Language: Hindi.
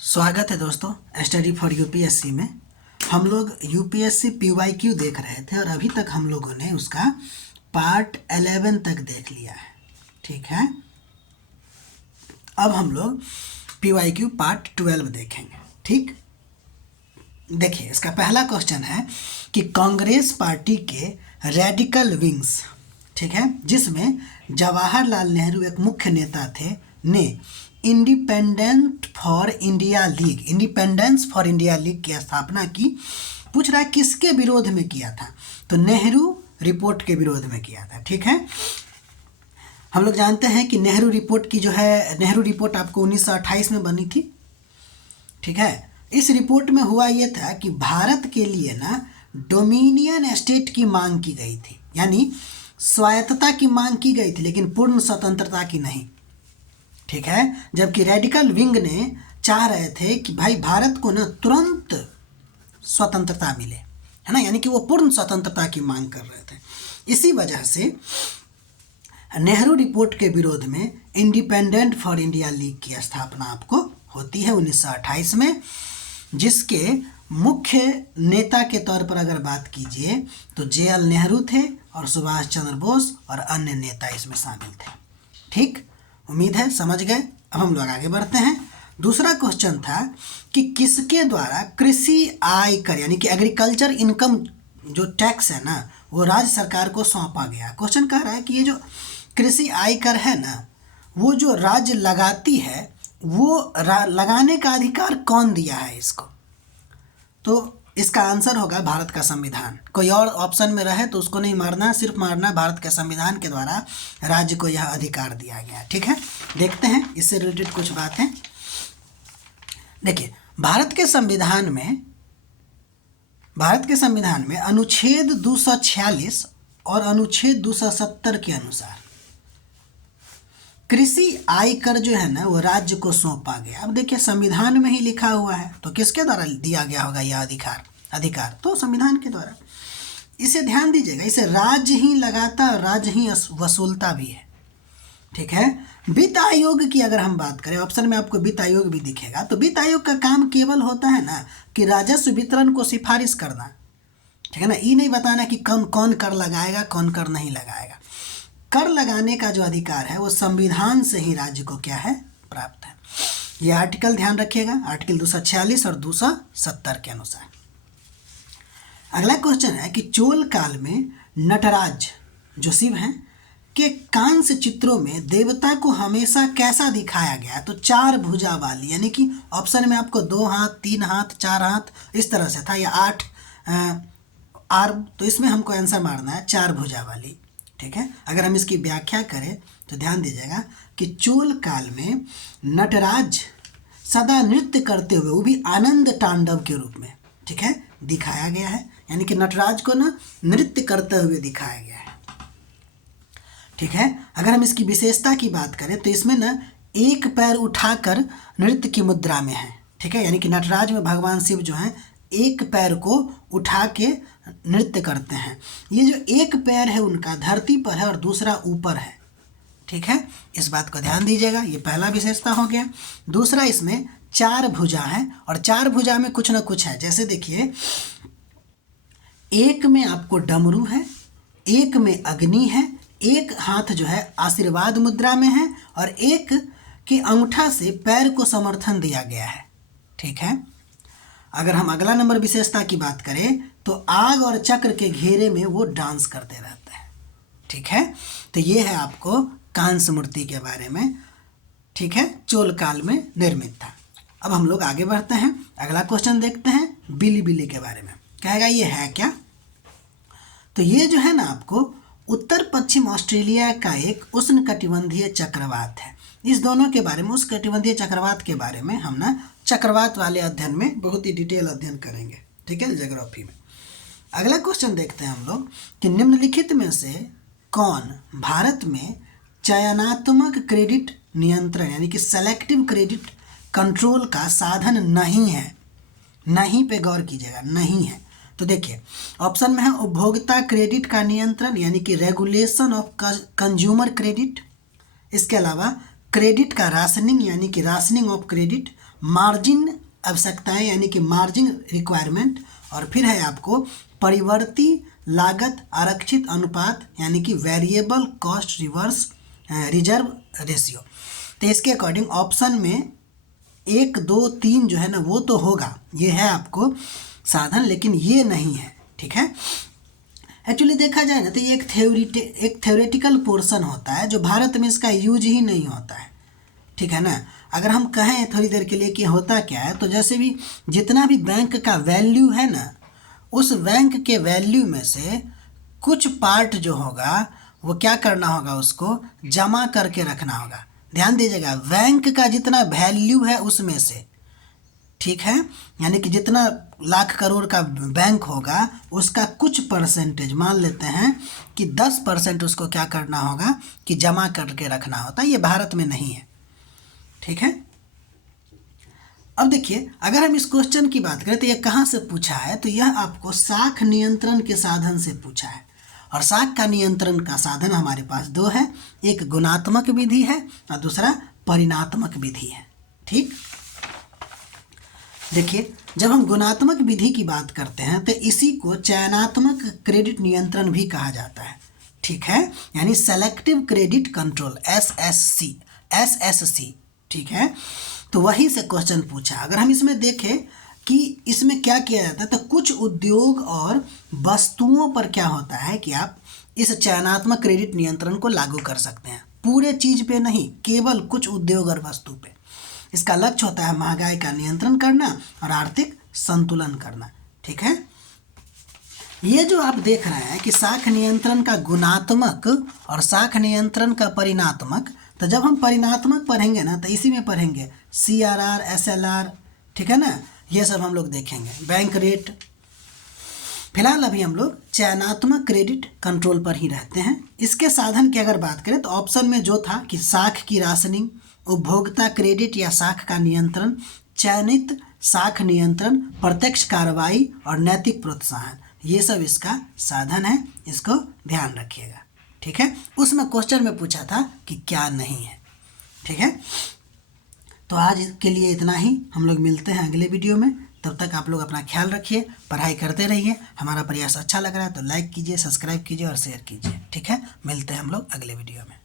स्वागत है दोस्तों स्टडी फॉर यूपीएससी में। हम लोग यूपीएससी पीवाईक्यू देख रहे थे और अभी तक हम लोगों ने उसका पार्ट 11 तक देख लिया है। ठीक है, अब हम लोग पीवाईक्यू पार्ट 12 देखेंगे। ठीक, देखिए इसका पहला क्वेश्चन है कि कांग्रेस पार्टी के रेडिकल विंग्स, ठीक है, जिसमें जवाहरलाल नेहरू एक मुख्य नेता थे, ने इंडिपेंडेंस फॉर इंडिया लीग की स्थापना की। पूछ रहा है किसके विरोध में किया था, तो नेहरू रिपोर्ट के विरोध में किया था। ठीक है, हम लोग जानते हैं कि नेहरू रिपोर्ट की जो है, नेहरू रिपोर्ट आपको 1928 में बनी थी। ठीक है, इस रिपोर्ट में हुआ ये था कि भारत के लिए ना डोमिनियन स्टेट की मांग की गई थी, यानी स्वायत्तता की मांग की गई थी, लेकिन पूर्ण स्वतंत्रता की नहीं। ठीक है, जबकि रेडिकल विंग ने चाह रहे थे कि भाई भारत को ना तुरंत स्वतंत्रता मिले, है ना, यानी कि वो पूर्ण स्वतंत्रता की मांग कर रहे थे। इसी वजह से नेहरू रिपोर्ट के विरोध में इंडिपेंडेंट फॉर इंडिया लीग की स्थापना आपको होती है 1928 में, जिसके मुख्य नेता के तौर पर अगर बात कीजिए तो जे.एल. नेहरू थे और सुभाष चंद्र बोस और अन्य नेता इसमें शामिल थे। ठीक, उम्मीद है समझ गए। अब हम लोग आगे बढ़ते हैं। दूसरा क्वेश्चन था कि किसके द्वारा कृषि आय कर यानी कि एग्रीकल्चर इनकम जो टैक्स है ना, वो राज्य सरकार को सौंपा गया। क्वेश्चन कह रहा है कि ये जो कृषि आय कर है ना, वो जो राज्य लगाती है, वो लगाने का अधिकार कौन दिया है इसको, तो इसका आंसर होगा भारत का संविधान। कोई और ऑप्शन में रहे तो उसको नहीं मारना, सिर्फ मारना भारत के संविधान के द्वारा राज्य को यह अधिकार दिया गया। ठीक है, देखते हैं इससे रिलेटेड कुछ बातें। देखिए भारत के संविधान में अनुच्छेद 246 और अनुच्छेद 270 के अनुसार कृषि आयकर जो है ना, वो राज्य को सौंपा गया। अब देखिए संविधान में ही लिखा हुआ है, तो किसके द्वारा दिया गया होगा यह अधिकार तो संविधान के द्वारा। इसे ध्यान दीजिएगा, इसे राज्य ही लगाता और राज्य ही वसूलता भी है। ठीक है, वित्त आयोग की अगर हम बात करें, ऑप्शन में आपको वित्त आयोग भी दिखेगा, तो वित्त आयोग का काम केवल होता है ना कि राजस्व वितरण को सिफारिश करना। ठीक है ना, ये नहीं बताना कि कौन कर लगाएगा, कौन कर नहीं लगाएगा। कर लगाने का जो अधिकार है वो संविधान से ही राज्य को क्या है, प्राप्त है। ये आर्टिकल ध्यान रखिएगा, आर्टिकल 246 और 270 के अनुसार। अगला क्वेश्चन है कि चोल काल में नटराज जो शिव हैं के कांस्य चित्रों में देवता को हमेशा कैसा दिखाया गया, तो 4 भुजा वाली, यानी कि ऑप्शन में आपको 2 हाथ, 3 हाथ, 4 हाथ इस तरह से था, या 8 आर्म, तो इसमें हमको आंसर मारना है 4 भुजा वाली। ठीक है, अगर हम इसकी व्याख्या करें तो ध्यान दीजिएगा कि चोल काल में नटराज सदा नृत्य करते हुए, वो भी आनंद तांडव के रूप में, ठीक है, दिखाया गया है, यानी कि नटराज को ना नृत्य करते हुए दिखाया गया है। ठीक है, अगर हम इसकी विशेषता की बात करें तो इसमें ना एक पैर उठाकर नृत्य की मुद्रा में है। ठीक है, यानी कि नटराज में भगवान शिव जो हैं एक पैर को उठा के नृत्य करते हैं। ये जो एक पैर है उनका धरती पर है और दूसरा ऊपर है। ठीक है, इस बात को ध्यान दीजिएगा, ये पहला विशेषता हो गया। दूसरा, इसमें 4 भुजा है और 4 भुजा में कुछ ना कुछ है। जैसे देखिए, एक में आपको डमरू है, एक में अग्नि है, एक हाथ जो है आशीर्वाद मुद्रा में है और एक के अंगूठा से पैर को समर्थन दिया गया है। ठीक है, अगर हम अगला नंबर विशेषता की बात करें तो आग और चक्र के घेरे में वो डांस करते रहते हैं। ठीक है, तो ये है आपको कांस्य मूर्ति के बारे में। ठीक है, चोल काल में निर्मित था। अब हम लोग आगे बढ़ते हैं, अगला क्वेश्चन देखते हैं बिली के बारे में। कहेगा ये है क्या, तो ये जो है ना आपको उत्तर पश्चिम ऑस्ट्रेलिया का एक उष्णकटिबंधीय चक्रवात है। इस दोनों के बारे में, उस कटिबंधीय चक्रवात के बारे में हम ना चक्रवात वाले अध्ययन में बहुत ही डिटेल अध्ययन करेंगे। ठीक है, ज्योग्राफी में। अगला क्वेश्चन देखते हैं हम लोग कि निम्नलिखित में से कौन भारत में चयनात्मक क्रेडिट नियंत्रण यानी कि सेलेक्टिव क्रेडिट कंट्रोल का साधन नहीं है। नहीं पे गौर कीजिएगा, नहीं है। तो देखिए ऑप्शन में है उपभोक्ता क्रेडिट का नियंत्रण यानी कि रेगुलेशन ऑफ कंज्यूमर क्रेडिट, इसके अलावा क्रेडिट का राशनिंग यानी कि राशनिंग ऑफ क्रेडिट, मार्जिन आवश्यकताएं यानी कि मार्जिन रिक्वायरमेंट, और फिर है आपको परिवर्ती लागत आरक्षित अनुपात यानी कि वेरिएबल कॉस्ट रिजर्व रेशियो। तो इसके अकॉर्डिंग ऑप्शन में 1 2 3 जो है ना वो तो होगा, ये है आपको साधन, लेकिन ये नहीं है। ठीक है, एक्चुअली देखा जाए ना तो ये एक थ्योरेटिकल पोर्शन होता है जो भारत में इसका यूज ही नहीं होता है। ठीक है ना, अगर हम कहें थोड़ी देर के लिए कि होता क्या है, तो जैसे भी जितना भी बैंक का वैल्यू है ना, उस बैंक के वैल्यू में से कुछ पार्ट जो होगा वो क्या करना होगा, उसको जमा करके रखना होगा। ध्यान दीजिएगा, बैंक का जितना वैल्यू है उसमें से, ठीक है, यानी कि जितना लाख करोड़ का बैंक होगा उसका कुछ परसेंटेज, मान लेते हैं कि 10% उसको क्या करना होगा कि जमा करके रखना होता है। ये भारत में नहीं है। ठीक है, अब देखिए अगर हम इस क्वेश्चन की बात करें तो ये कहाँ से पूछा है, तो यह आपको साख नियंत्रण के साधन से पूछा है। और साख का नियंत्रण का साधन हमारे पास दो है, एक गुणात्मक विधि है और दूसरा परिणात्मक विधि है। ठीक, देखिए जब हम गुणात्मक विधि की बात करते हैं तो इसी को चयनात्मक क्रेडिट नियंत्रण भी कहा जाता है। ठीक है, यानी सेलेक्टिव क्रेडिट कंट्रोल, एसएससी। ठीक है, तो वही से क्वेश्चन पूछा। अगर हम इसमें देखें कि इसमें क्या किया जाता है, तो कुछ उद्योग और वस्तुओं पर क्या होता है कि आप इस चयनात्मक क्रेडिट नियंत्रण को लागू कर सकते हैं, पूरे चीज पे नहीं, केवल कुछ उद्योग और वस्तु पे। इसका लक्ष्य होता है महंगाई का नियंत्रण करना और आर्थिक संतुलन करना। ठीक है, ये जो आप देख रहे हैं कि साख नियंत्रण का गुणात्मक और साख नियंत्रण का परिणात्मक, तो जब हम परिणात्मक पढ़ेंगे ना तो इसी में पढ़ेंगे CRR, SLR, ठीक है ना, ये सब हम लोग देखेंगे, बैंक रेट। फिलहाल अभी हम लोग चयनात्मक क्रेडिट कंट्रोल पर ही रहते हैं। इसके साधन की अगर बात करें तो ऑप्शन में जो था कि साख की राशनिंग, उपभोक्ता क्रेडिट या साख का नियंत्रण, चयनित साख नियंत्रण, प्रत्यक्ष कार्रवाई और नैतिक प्रोत्साहन, ये सब इसका साधन है, इसको ध्यान रखिएगा। ठीक है, उसमें क्वेश्चन में पूछा था कि क्या नहीं है। ठीक है, तो आज के लिए इतना ही, हम लोग मिलते हैं अगले वीडियो में। तब तक आप लोग अपना ख्याल रखिए, पढ़ाई करते रहिए। हमारा प्रयास अच्छा लग रहा है तो लाइक कीजिए, सब्सक्राइब कीजिए और शेयर कीजिए। ठीक है, मिलते हैं हम लोग अगले वीडियो में।